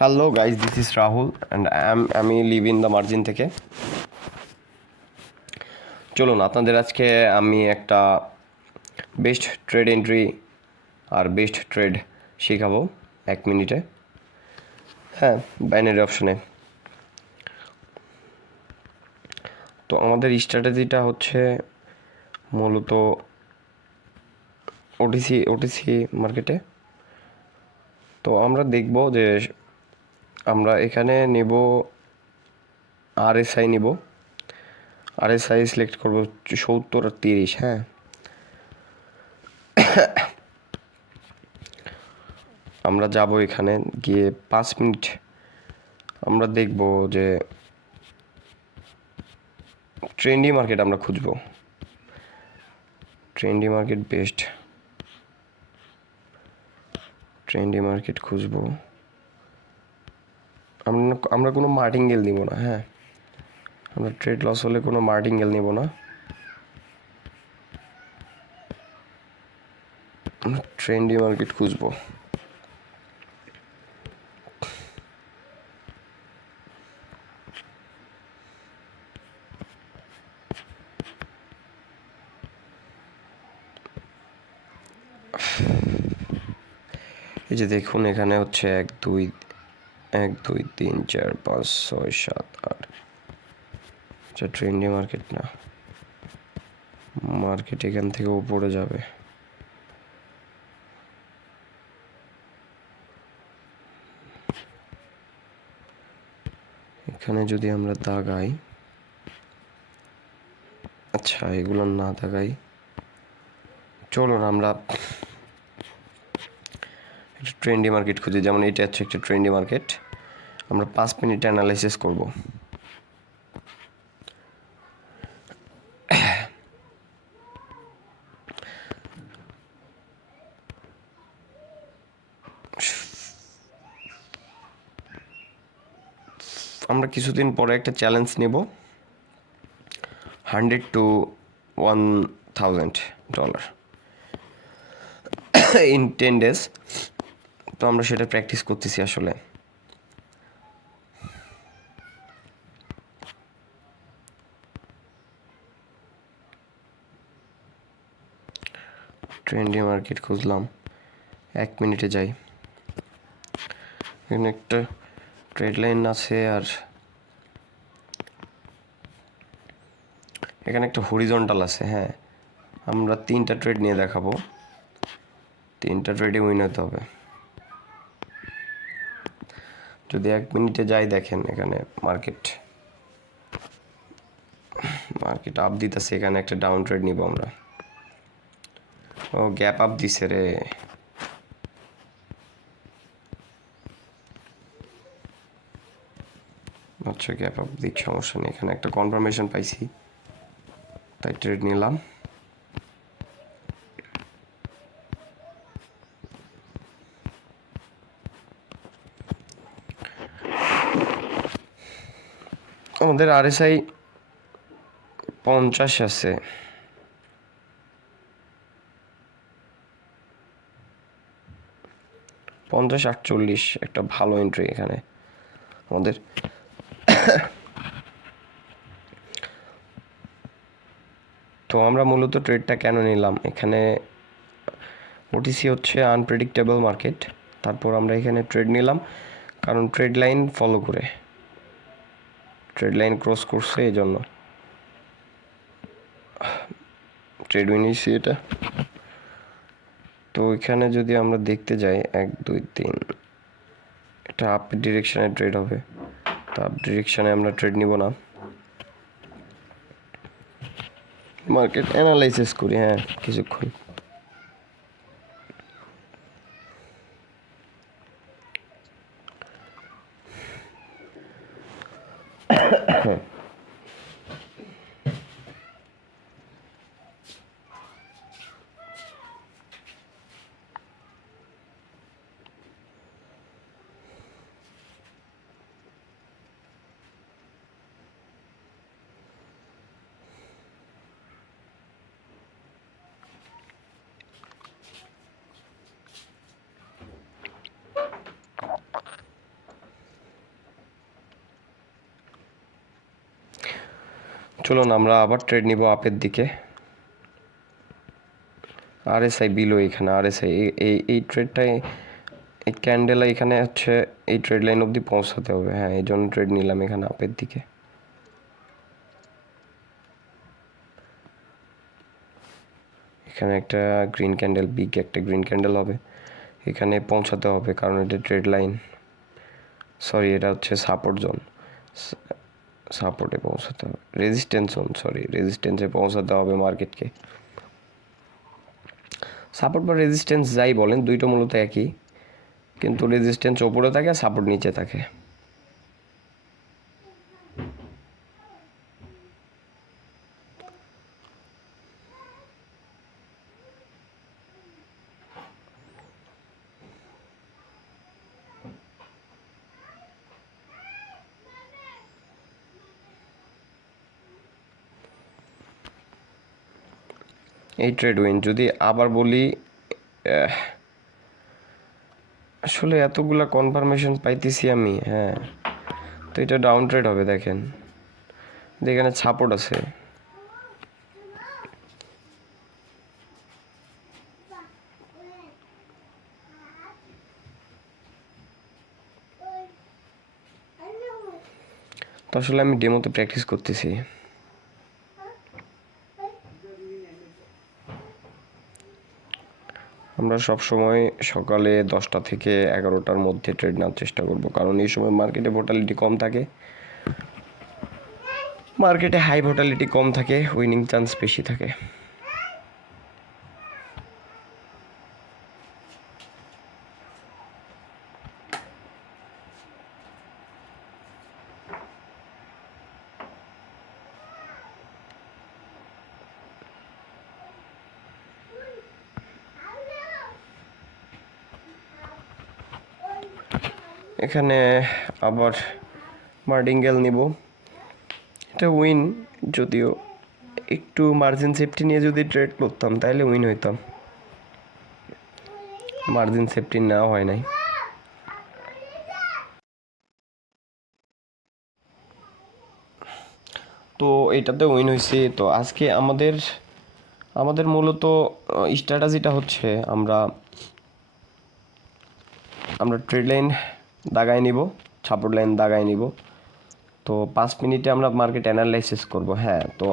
Hello guys, this is Rahul and আমি live in the margin থেকে। চলুন আপনাদের আজকে আমি একটা বেস্ট ট্রেড এন্ট্রি আর বেস্ট ট্রেড শেখাবো 1 মিনিটে। হ্যাঁ, বাইনারি অপশনে। তো আমাদের স্ট্র্যাটেজিটা হচ্ছে মূলত ওটিসি মার্কেটে। তো আমরা দেখব যে আমরা এখানে নেব আরএসআই নেব। আরএসআই সিলেক্ট করবো 70 আর 30। হ্যাঁ, আমরা যাব এখানে গিয়ে 5 মিনিট আমরা দেখব যে ট্রেন্ডি মার্কেট আমরা খুঁজব। Trendy market best, trendy market খুঁজব। আমরা কোনো মার্টিঙ্গেল নিব না। হ্যাঁ, আমরা ট্রেড লস হলে কোনো মার্টিঙ্গেল নিব না। ট্রেন্ডি মার্কেট খুঁজব। এই যে দেখুন, এখানে হচ্ছে 1 2 1 2 3 4 5 6 7 8। আচ্ছা, ট্রেন্ডি মার্কেট না, মার্কেট এখান থেকে উপরে যাবে। এখানে যদি আমরা দাগাই, আচ্ছা এগুলো না দাগাই, চলুন আমরা একটা ট্রেন্ডি মার্কেট খুঁজি। যেমন এটা হচ্ছে একটা ট্রেন্ডি মার্কেট। আমরা 5 মিনিট অ্যানালাইসিস করব। আমরা কিছুদিন পরে একটা চ্যালেঞ্জ নেব, $100 to $1,000 ইন 10 days। তো আমরা সেটা প্র্যাকটিস করতেছি আসলে। ট্রেন্ডি মার্কেট খুঁজলাম, 1 মিনিটে যাই। এখানে একটা ট্রেড লাইন আছে আর এখানে একটা হরিজন্টাল আছে। হ্যাঁ, আমরা 3টা ট্রেড নিয়ে দেখাবো। 3টা ট্রেডে উইন হতে হবে। যদি 1 মিনিটে যাই, দেখেন এখানে মার্কেট আপ দিতেছে। এখানে একটা ডাউন ট্রেড নিব আমরা। ও গ্যাপ আপ দিছে রে। আচ্ছা, গ্যাপ আপ দিক, সমস্যা নেই। এখানে একটা কনফার্মেশন পাইছি, তাই ট্রেড নিলাম। আমাদের আরএসআই 50 আছে। পঞ্চাশ 48 একটা ভালো এন্ট্রি এখানে আমাদের। তো আমরা মূলত ট্রেডটা কেন নিলাম, এখানে ওটিসি হচ্ছে আনপ্রেডিক্টেবল মার্কেট। তারপর আমরা এখানে ট্রেড নিলাম কারণ ট্রেড লাইন ফলো করে, ট্রেড লাইন ক্রস করছে, এই জন্য ট্রেড নিয়েছি এটা। তো এখানে যদি আমরা দেখতে যাই 1 2 3, এটা আপ ডিরেকশনে ট্রেড হবে। তো আপ ডিরেকশনে আমরা ট্রেড নিব না, মার্কেট অ্যানালাইসিস করি। হ্যাঁ, কিছুক্ষণ। চলুন আমরা আবার ট্রেড নিব আপের দিকে। RSI বিলো, এখানে RSI এই ট্রেডটাই, এই ক্যান্ডেল এখানে হচ্ছে এই ট্রেড লাইন অবধি পৌঁছাতে হবে। হ্যাঁ, এই জন্য ট্রেড নিলাম এখানে আপের দিকে। এখানে একটা গ্রিন ক্যান্ডেল, বিগ একটা গ্রিন ক্যান্ডেল হবে, এখানে পৌঁছাতে হবে কারণ এটা ট্রেড লাইন, সরি এটা হচ্ছে সাপোর্ট জোন, সাপোর্টে পৌঁছাতে হবে, রেজিস্ট্যান্স জোন, সরি রেজিস্ট্যান্সে পৌঁছাতে হবে মার্কেটকে। সাপোর্ট বা রেজিস্ট্যান্স যাই বলেন, দুইটা মূলত একই, কিন্তু রেজিস্ট্যান্স ওপরে থাকে, সাপোর্ট নিচে থাকে। এই ট্রেড উইন যদি আবার বলি, আসলে এতগুলা কনফার্মেশন পাইতেছি আমি। হ্যাঁ, তো এটা ডাউন ট্রেড হবে, দেখেন এখানে সাপোর্ট আছে। তো আসলে আমি ডেমোতে প্র্যাকটিস করতেছি। আমরা সব সময় সকালে 10টা থেকে 11টার মধ্যে ট্রেড নেওয়ার চেষ্টা করব, কারণ এই সময় মার্কেটে ভোটালিটি কম থাকে, মার্কেটে হাই ভোটালিটি কম থাকে, উইনিং চান্স বেশি থাকে। এখানে আবার মার্ডিঙ্গেল নিব, এটা উইন, যদিও একটু মার্জিন সেফটি নিয়ে যদি ট্রেড করতাম তাহলে উইন হইতাম, মার্জিন সেফটি নেওয়া হয় নাই। তো এটাতে উইন হয়েছে। তো আজকে আমাদের মূলত স্ট্র্যাটাজিটা হচ্ছে আমরা ট্রেড লাইন দাগায় নিব, সাপোর্ট লাইন দাগায় নিব। তো 5 মিনিটে আমরা মার্কেট অ্যানালাইসিস করব। হ্যাঁ, তো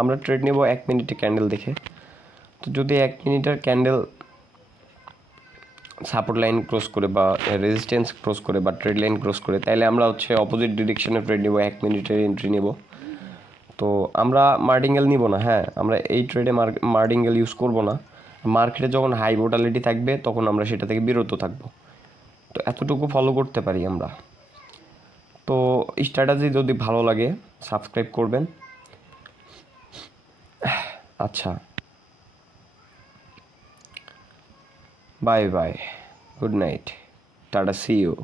আমরা ট্রেড নেব 1 মিনিটে ক্যান্ডেল দেখে। তো যদি 1 মিনিটের ক্যান্ডেল সাপোর্ট লাইন ক্রস করে বা রেজিস্ট্যান্স ক্রস করে বা ট্রেড লাইন ক্রস করে, তাহলে আমরা হচ্ছে অপোজিট ডিরেকশনে ট্রেড নেব, 1 মিনিটের এন্ট্রি নেব। তো আমরা মার্ডিঙ্গেল নিব না। হ্যাঁ, আমরা এই ট্রেডে মার্ডিঙ্গেল ইউজ করব না। মার্কেটে যখন হাই ভোটালিটি থাকবে তখন আমরা সেটা থেকে বিরত থাকব। তো এতটুকু ফলো করতে পারি আমরা। তো স্ট্র্যাটাজি যদি ভালো লাগে সাবস্ক্রাইব করবেন। আচ্ছা, bye bye, good night, tata, see you.